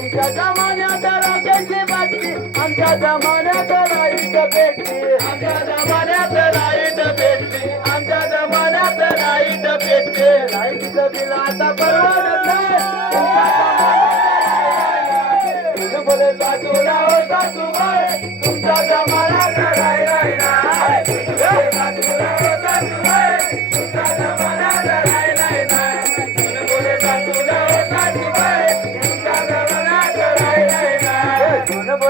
आईच्या जमान्यात राजाची बातमी आमच्या जमान्यात राईट भेटली आमच्या जमान्यात राईट भेटली आमच्या जमान्यात राईट भेटली राईट आता बोले बाजूला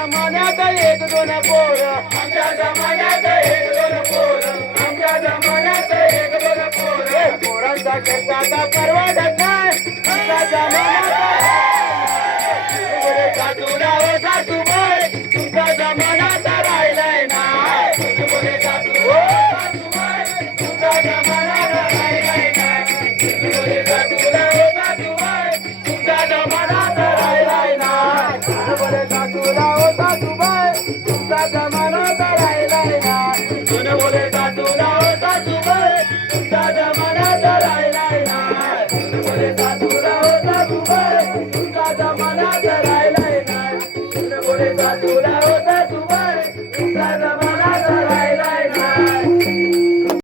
जमान्यात एक दोन पोर. आमच्या जमान्यात एक दोन पोर. आमच्या जमान्यात एक दोन पोर. पोरांचा खर्चाचा परवाडत नाही आमच्या जमान्यात सासूबाई तुमचा जमा Hula, hula,